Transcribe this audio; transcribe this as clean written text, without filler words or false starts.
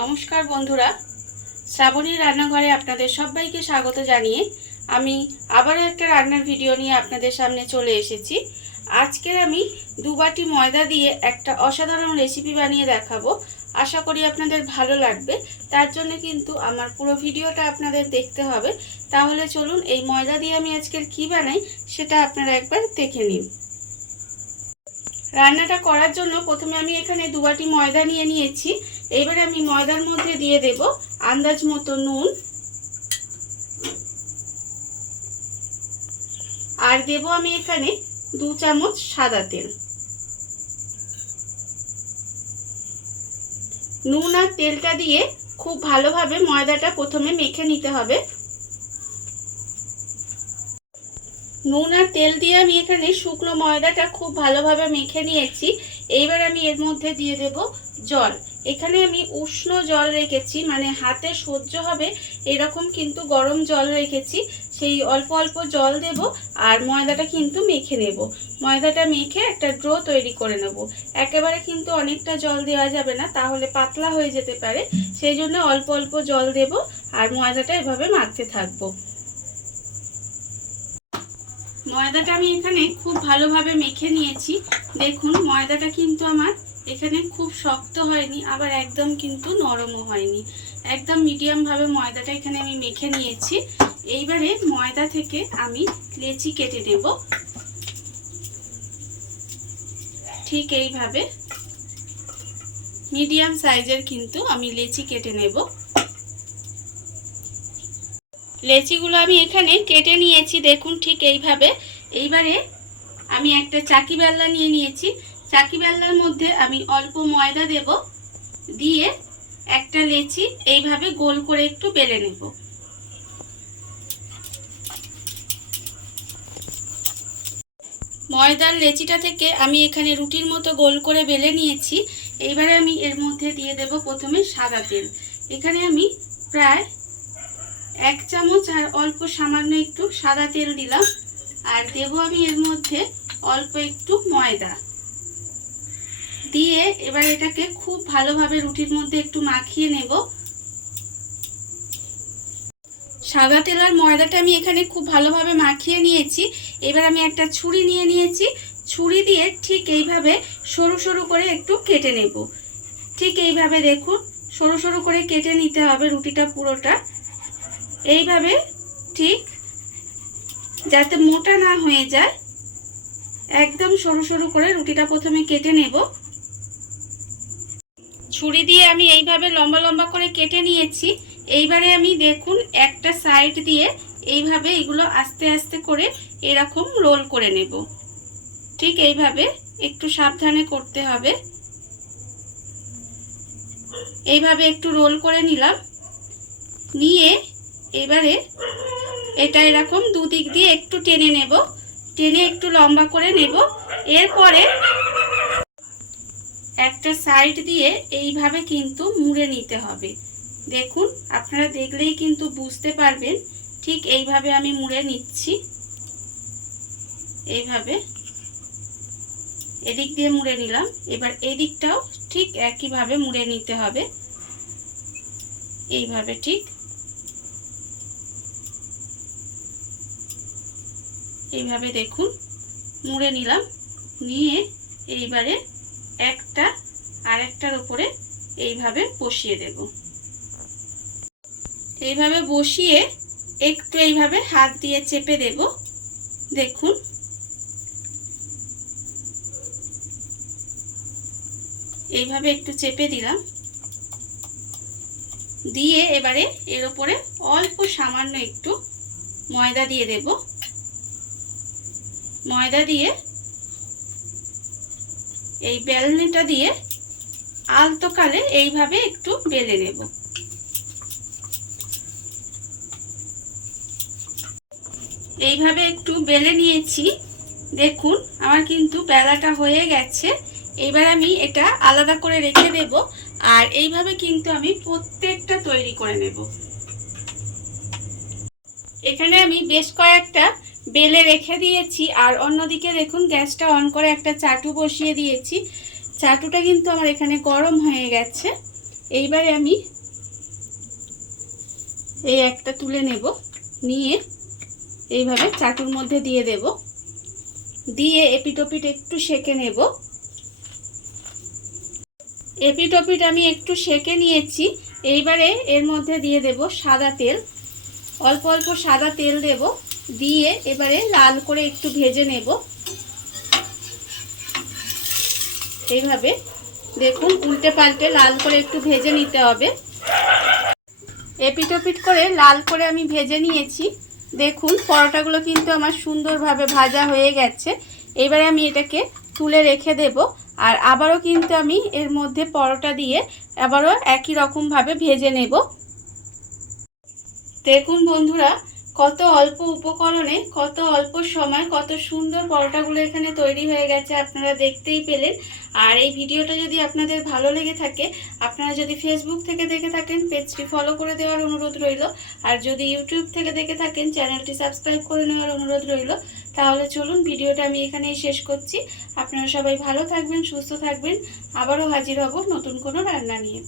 নমস্কার বন্ধুরা, শ্রাবণীর রান্নাঘরে আপনাদের সবাইকে স্বাগত জানিয়ে আমি আবারও একটা রান্নার ভিডিও নিয়ে আপনাদের সামনে চলে এসেছি। আজকের আমি 2 বাটি ময়দা দিয়ে একটা অসাধারণ রেসিপি বানিয়ে দেখাবো। আশা করি আপনাদের ভালো লাগবে। তার জন্য কিন্তু আমার পুরো ভিডিওটা আপনাদের দেখতে হবে। তাহলে চলুন এই ময়দা দিয়ে আমি আজকের কি বানাই সেটা আপনারা একবার দেখে নিন। রান্নাটা করার জন্য প্রথমে আমি এখানে 2 বাটি ময়দা নিয়ে নিয়েছি। এবারে আমি ময়দার মধ্যে দিয়ে দেব আন্দাজ মতো নুন, আর দেব আমি এখানে 2 চামচ সাদা তেল। নুন আর তেলটা দিয়ে খুব ভালোভাবে ময়দাটা প্রথমে মেখে নিতে হবে। নুন আর তেল দিয়ে আমি এখানে শুকনো ময়দাটা খুব ভালোভাবে মেখে নিয়েছি। এইবার আমি এর মধ্যে দিয়ে দেব জল। এখানে আমি উষ্ণ জল রেখেছি, মানে হাতে সহ্য হবে এরকম কিন্তু গরম জল রেখেছি। সেই অল্প অল্প জল দেব আর ময়দাটা কিন্তু মেখে নেব। ময়দাটা মেখে একটা ডো তৈরি করে নেব। একেবারে কিন্তু অনেকটা জল দেওয়া যাবে না, তাহলে পাতলা হয়ে যেতে পারে। সেই জন্য অল্প অল্প জল দেব আর ময়দাটা এভাবে মাখতে থাকবো। ময়দাটা আমি এখানে খুব ভালোভাবে মেখে নিয়েছি। দেখুন ময়দাটা কিন্তু আমার এখানে খুব শক্ত হয়নি, আবার একদম কিন্তু নরমও হয়নি। একদম মিডিয়াম ভাবে ময়দাটা এখানে আমি মেখে নিয়েছি। এইবারে ময়দা থেকে আমি লেচি কেটে নেব। ঠিক এইভাবে মিডিয়াম সাইজের কিন্তু আমি লেচি কেটে নেব। লেচিগুলো আমি এখানে কেটে নিয়েছি, দেখুন ঠিক এইভাবে। এইবারে আমি একটা চাকি বেলনা নিয়ে নিয়েছি। চাকি বেলনার মধ্যে আমি অল্প ময়দা দেব, দিয়ে একটা লেচি এইভাবে গোল করে একটু বেলে নেব। ময়দার লেচিটা থেকে আমি এখানে রুটির মতো গোল করে বেলে নিয়েছি। এইবারে আমি এর মধ্যে দিয়ে দেব প্রথমে সাদা তেল। এখানে আমি প্রায় 1 চামচ আর অল্প সামান্য একটু সাদা তেল দিলাম। আর দেব আমি এর মধ্যে অল্প একটু ময়দা দিয়ে এবার এটাকে খুব ভালোভাবে রুটির মধ্যে একটু মাখিয়ে নেব। সাদা তেল আর ময়দাটা আমি এখানে খুব ভালোভাবে মাখিয়ে নিয়েছি। এবার আমি একটা ছুরি নিয়ে নিয়েছি। ছুরি দিয়ে ঠিক এইভাবে সরু সরু করে একটু কেটে নেব। ঠিক এইভাবে দেখুন সরু সরু করে কেটে নিতে হবে রুটিটা পুরোটা। এইভাবে ঠিক যাতে মোটা না হয়ে যায়, একদম সরু সরু করে রুটিটা প্রথমে কেটে নেব। ছুরি দিয়ে আমি এইভাবে লম্বা লম্বা করে কেটে নিয়েছি। এইবারে আমি দেখুন একটা সাইড দিয়ে এইভাবে এগুলো আস্তে আস্তে করে এরকম রোল করে নেব। ঠিক এইভাবে একটু সাবধানে করতে হবে। এইভাবে একটু রোল করে নিলাম। নিয়ে এবারে এটা এরকম দুদিক দিয়ে একটু টেনে নেব, টেনে একটু লম্বা করে নেব। এরপরে একটা সাইড দিয়ে এইভাবে কিন্তু মুড়ে নিতে হবে। দেখুন আপনারা দেখলেই কিন্তু বুঝতে পারবেন। ঠিক এইভাবে আমি মুড়ে নিচ্ছি। এইভাবে এদিক দিয়ে মুড়ে নিলাম। এবার এদিকটাও ঠিক একইভাবে মুড়ে নিতে হবে। এইভাবে ঠিক এইভাবে দেখুন মুড়ে নিলাম। নিয়ে এইবারে একটা আরেকটার উপরে এইভাবে বসিয়ে দেব। এইভাবে বসিয়ে একটু এইভাবে হাত দিয়ে চেপে দেব। দেখুন এইভাবে একটু চেপে দিলাম। দিয়ে এবারে এর উপরে অল্প সামান্য একটু ময়দা দিয়ে দেব। ময়দা দিয়ে এই বেলনিটা দিয়ে আলতো কালে এইভাবে একটু বেলে নেব। এইভাবে একটু বেলে নিয়েছি। দেখুন আমার কিন্তু বেলাটা হয়ে গেছে। এবার আমি এটা আলাদা করে রেখে দেব। আর এইভাবে কিন্তু আমি প্রত্যেকটা তৈরি করে নেব। এখানে আমি বেশ কয়েকটা বেলে রেখে দিয়েছি। আর অন্যদিকে দেখুন গ্যাসটা অন করে একটা চাটু বসিয়ে দিয়েছি। চাটুটা কিন্তু আমার এখানে গরম হয়ে গেছে। এইবারে আমি এই একটা তুলে নেব, নিয়ে এইভাবে চাটুর মধ্যে দিয়ে দেব, দিয়ে এপিটোপিট একটু সেঁকে নেব। এপিটোপিট আমি একটু সেঁকে নিয়েছি। এইবারে এর মধ্যে দিয়ে দেব সাদা তেল, অল্প অল্প সাদা তেল দেব, দিয়ে এবারে লাল করে একটু ভেজে নেব। এইভাবে দেখুন উল্টে পাল্টে লাল করে একটু ভেজে নিতে হবে। এপিটোপিট করে লাল করে আমি ভেজে নিয়েছি। দেখুন পরোটাগুলো কিন্তু আমার সুন্দরভাবে ভাজা হয়ে গেছে। এবারে আমি এটাকে তুলে রেখে দেব, আর আবারও কিন্তু আমি এর মধ্যে পরোটা দিয়ে আবারও একই রকমভাবে ভেজে নেব। দেখুন বন্ধুরা, কত অল্প উপকরণে কত অল্প সময় কত সুন্দর পরোটাগুলো এখানে তৈরি হয়ে গেছে, আপনারা দেখতেই পেলেন। আর এই ভিডিওটা যদি আপনাদের ভালো লেগে থাকে, আপনারা যদি ফেসবুক থেকে দেখে থাকেন পেজটি ফলো করে দেওয়ার অনুরোধ রইল, আর যদি ইউটিউব থেকে দেখে থাকেন চ্যানেলটি সাবস্ক্রাইব করে নেওয়ার অনুরোধ রইল। তাহলে চলুন ভিডিওটা আমি এখানেই শেষ করছি। আপনারা সবাই ভালো থাকবেন, সুস্থ থাকবেন। আবারও হাজির হব নতুন কোনো রান্না নিয়ে।